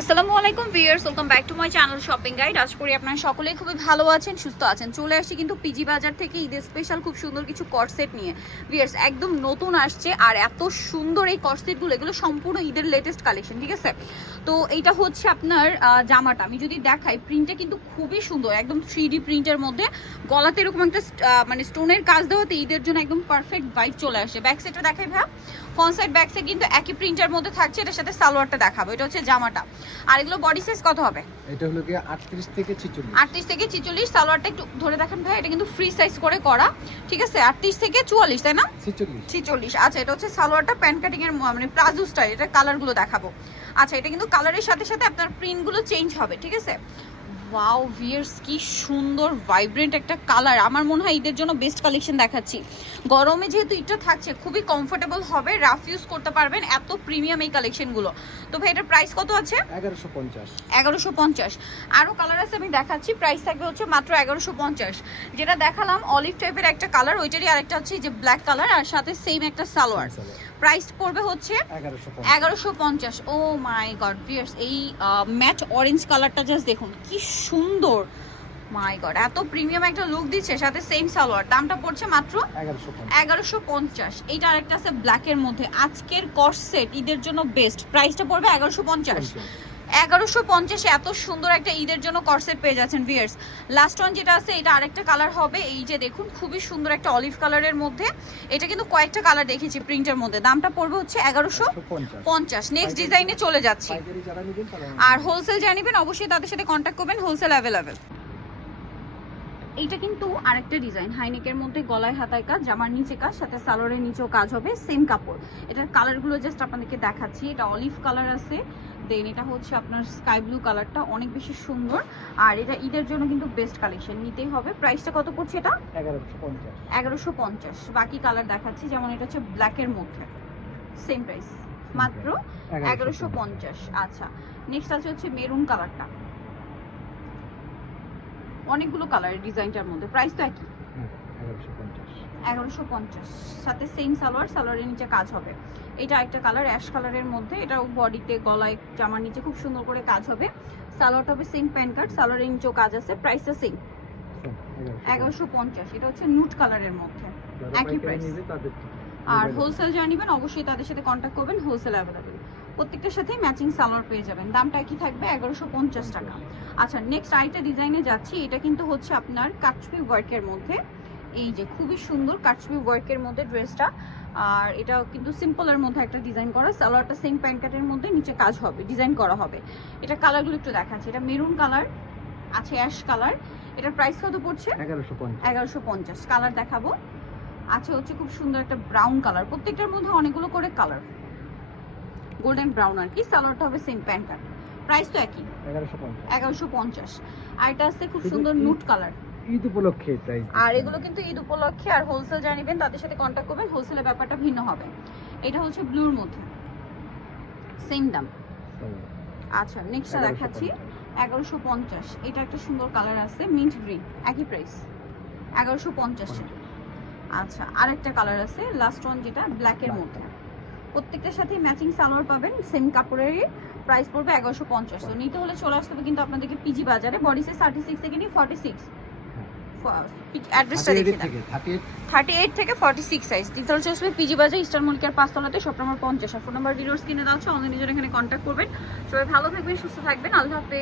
আসসালামু আলাইকুম viewers, welcome back to my channel shopping guide. আশা করি আপনারা সকলেই খুবই ভালো আছেন, সুস্থ আছেন। চলে আসছি কিন্তু পিজি বাজার থেকে ঈদের স্পেশাল খুব সুন্দর কিছু কট সেট নিয়ে। ভিউয়ার্স একদম নতুন আসছে, আর এত সুন্দর এই কট সেটগুলো, এগুলো সম্পূর্ণ ঈদের লেটেস্ট কালেকশন, ঠিক আছে? তো এইটা হচ্ছে আপনার জামাটা আমি যদি দেখাই, প্রিন্টটা কিন্তু খুবই সুন্দর, একদম 3D প্রিন্টের মধ্যে, গলাতে এরকম একটা মানে স্টোনের কাজ দেওয়াতে ঈদের জন্য একদম পারফেক্ট ভাইব চলে আসে। ব্যাক সাইডটা দেখাই ভাই, ফ্রন্ট সাইড ব্যাক সাইড কিন্তু একই প্রিন্টের মধ্যে থাকছে। এটার সাথে সালোয়ারটা দেখাবো, এটা হচ্ছে জামাটা। আর এগুলো বডি সাইজ কত হবে? এটা হলো কি 38 থেকে 46। 38 থেকে 46। সালোয়ারটা একটু ধরে দেখেন ভাই, এটা কিন্তু ফ্রি সাইজ করে করা, ঠিক আছে? 38 থেকে 44, তাই না? 46। আচ্ছা, এটা হচ্ছে সালোয়ারটা, প্যান্ট কাটিং এর মানে প্লাজো স্টাইল। এটা কালারগুলো দেখাবো। আচ্ছা, এটা কিন্তু কালারের সাথে সাথে আপনার প্রিন্টগুলো চেঞ্জ হবে, ঠিক আছে? ওয়াও ভিউয়ার্স, কি সুন্দর ভাইব্রেন্ট একটা কালার। আমার মনে হয় ঈদের জন্য বেস্ট কালেকশন দেখাচ্ছি। গরমে যেহেতু এটা থাকছে, খুবই কমফোর্টেবল হবে, রাফ ইউজ করতে পারবেন, এত প্রিমিয়াম এই কালেকশনগুলো। তো ভাই এটার প্রাইস কত আছে? 1150। 1150। আরও কালার আছে, আমি দেখাচ্ছি। প্রাইস থাকবে হচ্ছে মাত্র 1150। যেটা দেখালাম অলিভ টাইপের একটা কালার, ওইটারই আরেকটা হচ্ছে যে ব্ল্যাক কালার, আর সাথে সেম একটা সালোয়ার। প্রাইস পড়বে হচ্ছে 1150। ও মাই গড ভিউয়ার্স, এই ম্যাট অরেঞ্জ কালারটা জাস্ট দেখুন কি সুন্দর। মাই গড, এত প্রিমিয়াম একটা লুক দিচ্ছে, সাথে সেম সালোয়ার। দামটা পড়ছে মাত্র 1150। এইটা আরেকটা আছে ব্ল্যাকের মধ্যে। আজকের কট সেট ঈদের জন্য বেস্ট। প্রাইসটা পড়বে 1150। 1150 এত সুন্দর একটা ঈদের জন্য কট সেট পেয়ে যাচ্ছেন ভিউয়ার্স। লাস্ট ওয়ান যেটা আছে, এটা আরেকটা কালার হবে। এই যে দেখুন, খুবই সুন্দর একটা অলিভ কালারের মধ্যে। এটা কিন্তু কয়েকটা কালার দেখেছি প্রিন্টের মধ্যে। দামটা পড়বে হচ্ছে 1150। নেক্সট ডিজাইনে চলে যাচ্ছি। আর হোলসেল যারা নেবেন অবশ্যই তাদের সাথে কন্ট্যাক্ট করবেন, হোলসেল অ্যাভেলেবেল। এইটা কিন্তু আরেকটা ডিজাইন, হাইনেকের মধ্যে গলায় হাতায় কাজ, জামার নিচে কাজ, সাথে সালোয়ারের নিচেও কাজ হবে, সেম কাপড়। এটার কালারগুলো জাস্ট আপনাদেরকে দেখাচ্ছি। এটা অলিভ কালার আছে, দেন এটা হচ্ছে আপনার স্কাই ব্লু কালারটা, অনেক বেশি সুন্দর। আর এটা ঈদের জন্য কিন্তু বেস্ট কালেকশন, নিতেই হবে। প্রাইসটা কত পড়ছে এটা? 1150। বাকি কালার দেখাচ্ছি, যেমন এটা হচ্ছে ব্ল্যাকের মধ্যে, সেম প্রাইস মাত্র 1150। আচ্ছা, নেক্সট আছে হচ্ছে মেরুন কালারটা, অনেকগুলো কালারের ডিজাইনটার মধ্যে। প্রাইস তো একই, 1150। সাথে সেম সালোয়ার, সালোয়ারের নিচে কাজ হবে। এটা একটা কালার অ্যাশ কালারের মধ্যে, এটাও বডিতে গলায় জামার নিচে খুব সুন্দর করে কাজ হবে। সালোয়ারটা হবে সেম প্যান্ট কাট, সালোয়ারের নিচেও কাজ আছে। প্রাইসটা সেম 1150। এটা হচ্ছে নুট কালারের মধ্যে, একই প্রাইস। আর হোলসেল যারা নেবেন অবশ্যই তাদের সাথে কন্ট্যাক্ট করবেন, হোলসেল অ্যাভেলেবেল। প্রত্যেকটার সাথেই ম্যাচিং সালোয়ার পেয়ে যাবেন। দামটা কি থাকবে? 1150 টাকা। আচ্ছা, নেক্সট আরেকটা ডিজাইনে যাচ্ছি। এটা কিন্তু হচ্ছে আপনার কাটছবি ওয়ার্কের মধ্যে। এই যে খুবই সুন্দর কাটছবি ওয়ার্কের মধ্যে ড্রেসটা। আর এটা কিন্তু সিম্পলের মধ্যে একটা ডিজাইন করা, সালোয়ারটা সেম প্যান্ট কাটের মধ্যে, নিচে কাজ হবে, ডিজাইন করা হবে। এটা কালারগুলো একটু দেখাচ্ছি। এটা মেরুন কালার আছে, অ্যাশ কালার। এটার প্রাইস কত পড়ছে? 1150। কালার দেখাবো। আচ্ছা, হচ্ছে খুব সুন্দর একটা ব্রাউন কালার, প্রত্যেকটার মধ্যে অনেকগুলো করে কালার, গোল্ডেন ব্রাউন আর কি। সালোয়ারটা হবে সেম প্যান্ট কাট। প্রাইস তো একই, 1150। আর এটা আছে খুব সুন্দর নুট কালার, ঈদ উপলক্ষে প্রাইস। আর এগুলো কিন্তু ঈদ উপলক্ষে। আর হোলসেল যারা নেবেন তাদের সাথে কন্ট্যাক্ট করবেন, হোলসেলের ব্যাপারটা ভিন্ন হবে। এটা হচ্ছে ব্লুর মধ্যে, সেম দাম। আচ্ছা, নেক্সটটা দেখাচ্ছি 1150। এটা একটা সুন্দর কালার আছে, মিন্ট গ্রিন, একই প্রাইস 1150। আচ্ছা, আরেকটা কালার আছে লাস্ট ওয়ান, যেটা ব্ল্যাকের মধ্যে। প্রত্যেকটার সাথে ম্যাচিং সালোয়ার পাবেন, সেম কাপড়েরই। প্রাইস পড়বে 1150। তো নিতে হলে চলে আসতে হবে কিন্তু আপনাদেরকে পিজি বাজারে, বডি সাইজ 36 থেকে নিয়ে 46। অ্যাড্রেসটা দেখে নেন, 38 থেকে 46 সাইজ। দিতে হলে চলে আসবে পিজি বাজার, ইস্টার মল্লিকার 5 তলাতে, শপ নম্বর 50। আর ফোন নাম্বার ভিডিওর স্ক্রিনে দেওয়া আছে, অনলাইনে জন্য এখানে কন্ট্যাক্ট করবেন। সবাই ভালো থাকবেন, সুস্থ থাকবেন, আল্লাহ হাফেজ।